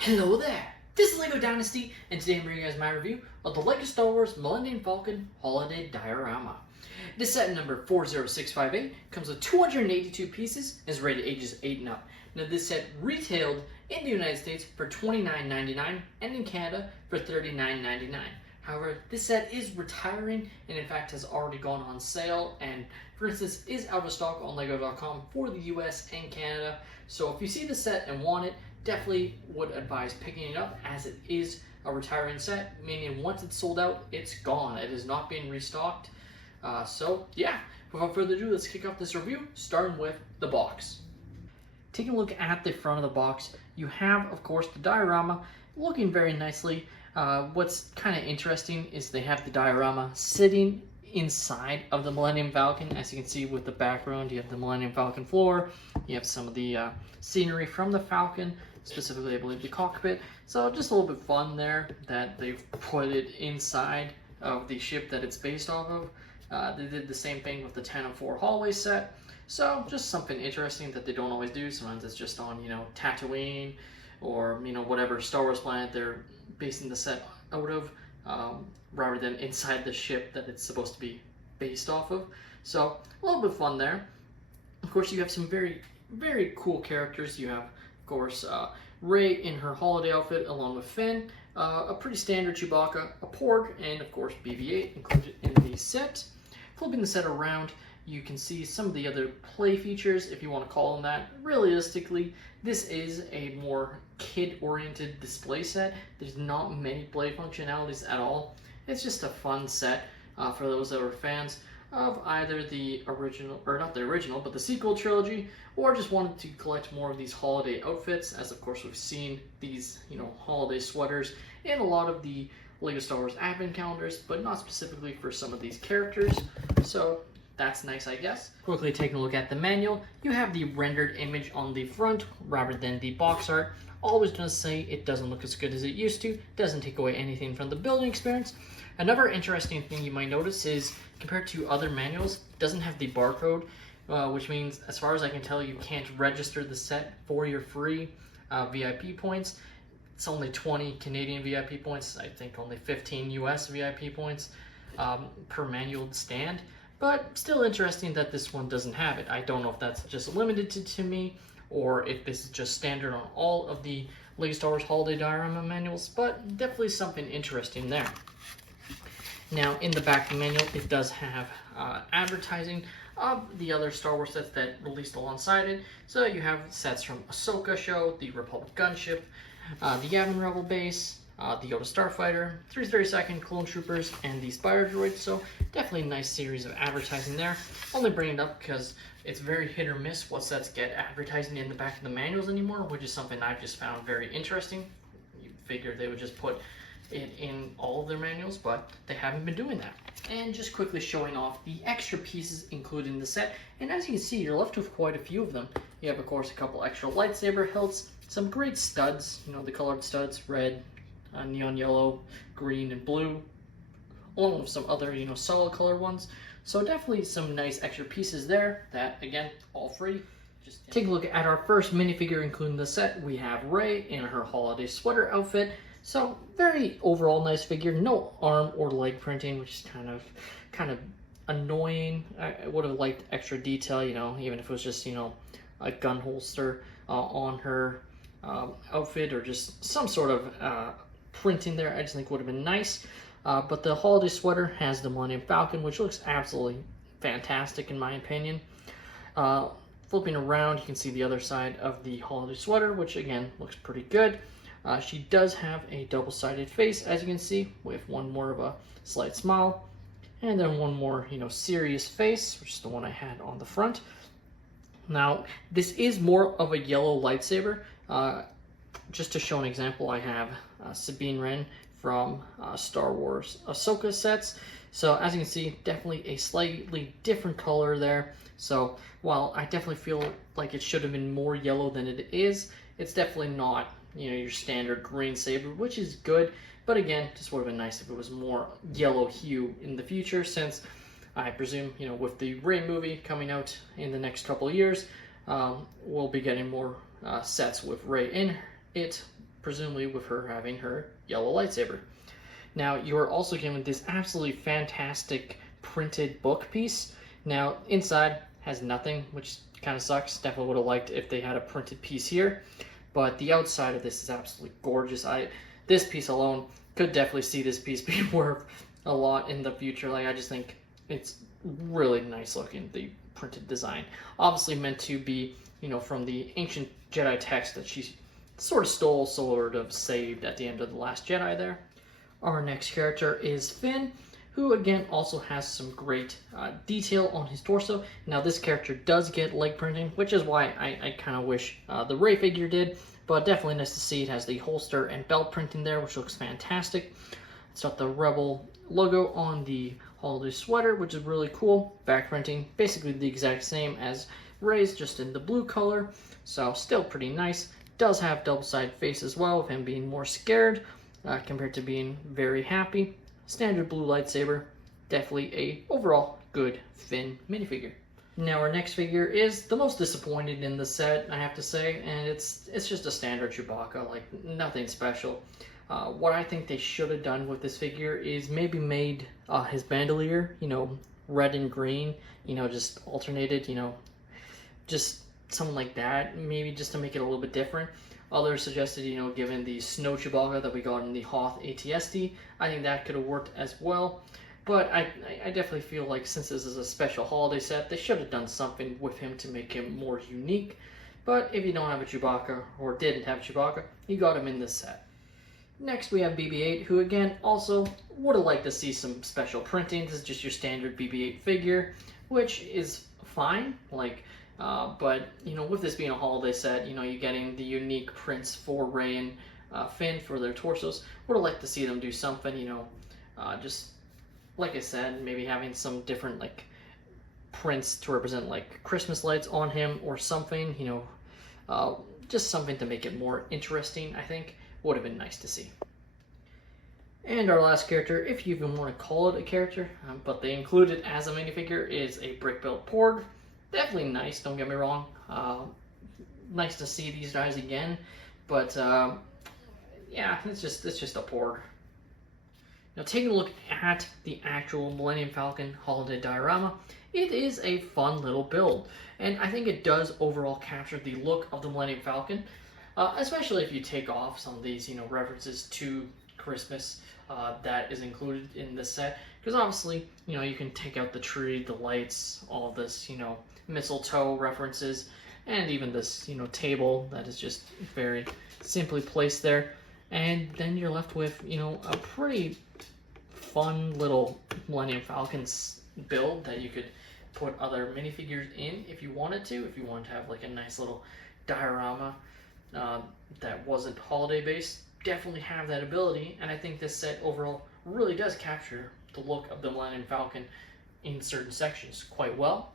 Hello there! This is LEGO Dynasty, and today I'm bringing you guys my review of the LEGO Star Wars Millennium Falcon Holiday Diorama. This set number 40658 comes with 282 pieces and is rated ages 8 and up. Now this set retailed in the United States for $29.99 and in Canada for $39.99. However, this set is retiring and in fact has already gone on sale and for instance is out of stock on LEGO.com for the US and Canada. So if you see the set and want it, definitely would advise picking it up as it is a retiring set, meaning once it's sold out, it's gone. It is not being restocked. So yeah, without further ado, let's kick off this review, starting with the box. Taking a look at the front of the box, you have, of course, the diorama looking very nicely. What's kind of interesting is they have the diorama sitting inside of the Millennium Falcon. As you can see with the background, you have the Millennium Falcon floor, you have some of the scenery from the Falcon, specifically I believe the cockpit. So just a little bit fun there that they've put it inside of the ship that it's based off of. They did the same thing with the 10-4 hallway set. So just something interesting that they don't always do. Sometimes it's just on, Tatooine or, whatever Star Wars planet they're basing the set out of, rather than inside the ship that it's supposed to be based off of. So a little bit fun there. Of course, you have some very, very cool characters. You have, of course, Rey in her holiday outfit along with Finn, a pretty standard Chewbacca, a Porg, and of course BB-8 included in the set. Flipping the set around, you can see some of the other play features, if you want to call them that. Realistically, this is a more kid-oriented display set. There's not many play functionalities at all. It's just a fun set for those that are fans of either the original, or not the original, but the sequel trilogy, or just wanted to collect more of these holiday outfits, as of course we've seen these, holiday sweaters in a lot of the LEGO Star Wars advent calendars, but not specifically for some of these characters. So that's nice, I guess. Quickly taking a look at the manual, you have the rendered image on the front rather than the box art. Always gonna say it doesn't look as good as it used to, doesn't take away anything from the building experience. Another interesting thing you might notice is, compared to other manuals, it doesn't have the barcode, which means, as far as I can tell, you can't register the set for your free VIP points. It's only 20 Canadian VIP points, I think only 15 US VIP points per manual stand. But still interesting that this one doesn't have it. I don't know if that's just limited to me, or if this is just standard on all of the LEGO Star Wars Holiday Diorama manuals, but definitely something interesting there. Now, in the back of the manual, it does have advertising of the other Star Wars sets that released alongside it. So you have sets from Ahsoka show, the Republic gunship, the Yavin Rebel base, the Yoda Starfighter, 332nd Clone Troopers, and the Spire Droid. So definitely a nice series of advertising there. Only bring it up because it's very hit or miss what sets get advertising in the back of the manuals anymore, which is something I've just found very interesting. You figure they would just put it in all of their manuals, but they haven't been doing that. And just quickly showing off the extra pieces included in the set, and as you can see, you're left with quite a few of them. You have, of course, a couple extra lightsaber hilts, some great studs, the colored studs, red, neon yellow, green, and blue, along with some other, solid colored ones. So definitely some nice extra pieces there that, again, all free. Just take a look at our first minifigure including the set. We have Rey in her holiday sweater outfit. So very overall nice figure, no arm or leg printing, which is kind of annoying. I would have liked extra detail, even if it was just, a gun holster on her outfit or just some sort of printing there. I just think would have been nice. But the holiday sweater has the Millennium Falcon, which looks absolutely fantastic in my opinion. Flipping around, you can see the other side of the holiday sweater, which again looks pretty good. She does have a double-sided face, as you can see, with one more of a slight smile, and then one more, serious face, which is the one I had on the front. Now, this is more of a yellow lightsaber. Just to show an example, I have Sabine Wren from Star Wars Ahsoka sets. So, as you can see, definitely a slightly different color there. So, while I definitely feel like it should have been more yellow than it is, it's definitely not your standard green saber, which is good, but again, just would have been nice if it was more yellow hue in the future, since I presume, with the Rey movie coming out in the next couple of years, we'll be getting more sets with Rey in it, presumably with her having her yellow lightsaber. Now, you are also given this absolutely fantastic printed book piece. Now, inside has nothing, which kind of sucks. Definitely would have liked if they had a printed piece here. But the outside of this is absolutely gorgeous. This piece alone could definitely see this piece being worth a lot in the future. Like, I just think it's really nice looking, the printed design. Obviously meant to be, you know, from the ancient Jedi text that she sort of stole, sort of saved at the end of The Last Jedi there. Our next character is Finn, who again also has some great detail on his torso. Now this character does get leg printing, which is why I kind of wish the Rey figure did, but definitely nice to see. It has the holster and belt printing there, which looks fantastic. It's got the Rebel logo on the holiday sweater, which is really cool. Back printing, basically the exact same as Rey's, just in the blue color, so still pretty nice. Does have double-sided face as well, with him being more scared compared to being very happy. Standard blue lightsaber, definitely a overall good Finn minifigure. Now our next figure is the most disappointed in the set, I have to say, and it's just a standard Chewbacca, like nothing special. What I think they should have done with this figure is maybe made his bandolier, you know, red and green, you know, just alternated, you know, just something like that, maybe just to make it a little bit different. Others suggested, you know, given the snow Chewbacca that we got in the Hoth ATSD, I think that could have worked as well. But I definitely feel like since this is a special holiday set, they should have done something with him to make him more unique. But if you don't have a Chewbacca, or didn't have Chewbacca, you got him in this set. Next we have BB-8, who again also would have liked to see some special printing. This is just your standard BB-8 figure, which is fine. Like, but you know, with this being a holiday set, you know, you're getting the unique prints for Rey and Finn for their torsos. Would have liked to see them do something, you know, just like I said, maybe having some different like prints to represent like Christmas lights on him or something, you know, just something to make it more interesting. I think would have been nice to see. And our last character, if you even want to call it a character, but they include it as a minifigure, is a brick-built Porg. Definitely nice, don't get me wrong. Nice to see these guys again, but yeah, it's just a Porg. Now, taking a look at the actual Millenium Falcon holiday diorama, it is a fun little build, and I think it does overall capture the look of the Millenium Falcon, especially if you take off some of these, you know, references to Christmas that is included in this set. Because obviously, you know, you can take out the tree, the lights, all of this, you know, mistletoe references, and even this, you know, table that is just very simply placed there. And then you're left with, you know, a pretty fun little Millenium Falcons build that you could put other minifigures in if you wanted to. If you wanted to have like a nice little diorama that wasn't holiday based, definitely have that ability. And I think this set overall really does capture the look of the Millenium Falcon in certain sections quite well.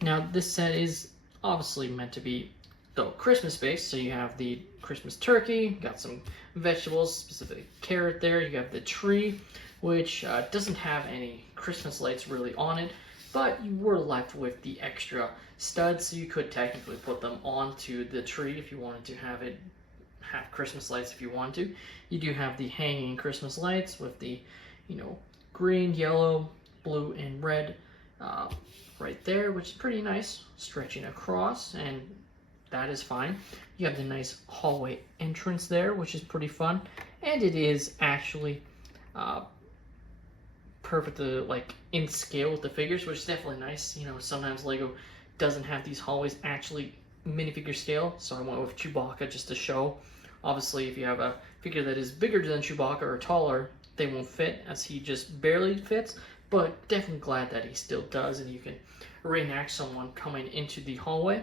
Now this set is obviously meant to be though Christmas based, so you have the Christmas turkey, got some vegetables, specifically carrot there, you have the tree, which doesn't have any Christmas lights really on it, but you were left with the extra studs, so you could technically put them onto the tree if you wanted to have it have Christmas lights if you want to. You do have the hanging Christmas lights with the, you know, green, yellow, blue, and red right there, which is pretty nice, stretching across, and that is fine. You have the nice hallway entrance there, which is pretty fun, and it is actually perfect to like in scale with the figures, which is definitely nice. You know, sometimes Lego doesn't have these hallways actually minifigure scale, so I went with Chewbacca just to show. Obviously, if you have a figure that is bigger than Chewbacca or taller, they won't fit, as he just barely fits, but definitely glad that he still does, and you can reenact someone coming into the hallway.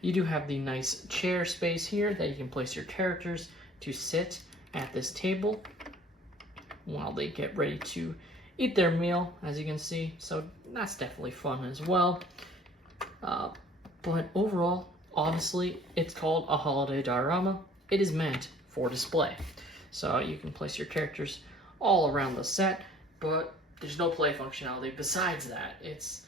You do have the nice chair space here that you can place your characters to sit at this table while they get ready to eat their meal, as you can see. So that's definitely fun as well. But overall, obviously, it's called a holiday diorama. It is meant for display. So you can place your characters all around the set, but there's no play functionality besides that. It's,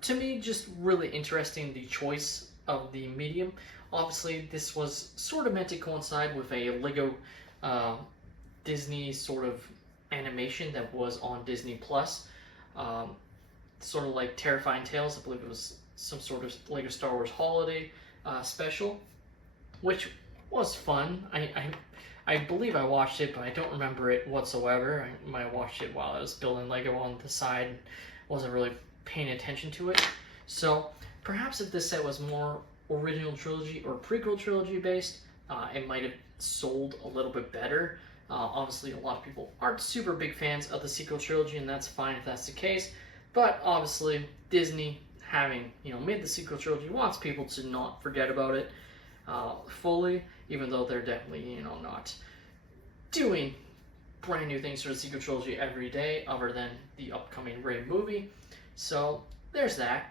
to me, just really interesting, the choice of the medium. Obviously, this was sort of meant to coincide with a Lego Disney sort of animation that was on Disney Plus. Sort of like Terrifying Tales. I believe it was some sort of Lego Star Wars holiday special, which was fun. I believe I watched it, but I don't remember it whatsoever. I might have watched it while I was building Lego on the side and wasn't really paying attention to it. So perhaps if this set was more original trilogy or prequel trilogy based, it might have sold a little bit better. Obviously, a lot of people aren't super big fans of the sequel trilogy, and that's fine if that's the case. But obviously, Disney, having made the sequel trilogy, wants people to not forget about it fully, even though they're definitely not doing brand new things for the sequel trilogy every day, other than the upcoming Rey movie. So there's that.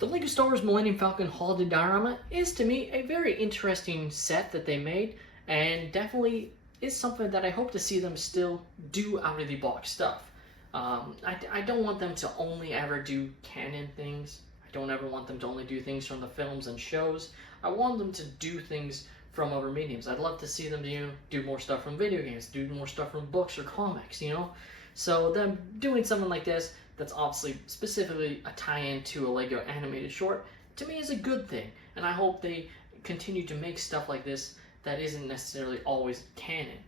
The LEGO Star Wars Millennium Falcon Holiday Diorama is, to me, a very interesting set that they made, and definitely is something that I hope to see them still do out of the box stuff. I don't want them to only ever do canon things. I don't ever want them to only do things from the films and shows. I want them to do things from other mediums. I'd love to see them do more stuff from video games, do more stuff from books or comics, So them doing something like this, that's obviously specifically a tie-in to a Lego animated short, to me is a good thing. And I hope they continue to make stuff like this that isn't necessarily always canon.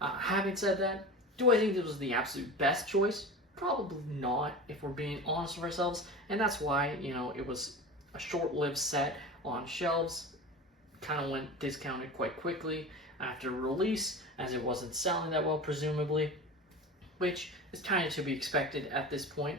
Having said that, do I think this was the absolute best choice? Probably not, if we're being honest with ourselves. And that's why, it was a short-lived set on shelves. Kind of went discounted quite quickly after release, as it wasn't selling that well, presumably. Which is kind of to be expected at this point.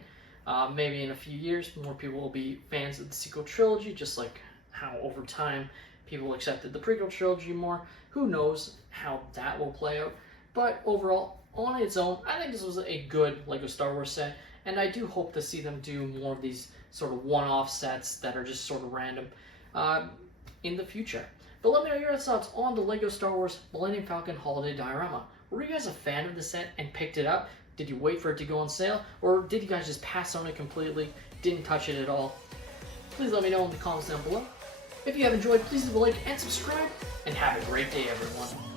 Maybe in a few years, more people will be fans of the sequel trilogy, just like how over time people accepted the prequel trilogy more. Who knows how that will play out. But overall, on its own, I think this was a good LEGO Star Wars set, and I do hope to see them do more of these sort of one-off sets that are just sort of random in the future. But let me know your thoughts on the LEGO Star Wars Millennium Falcon Holiday Diorama. Were you guys a fan of the set and picked it up? Did you wait for it to go on sale? Or did you guys just pass on it completely? Didn't touch it at all? Please let me know in the comments down below. If you have enjoyed, please leave a like and subscribe. And have a great day, everyone.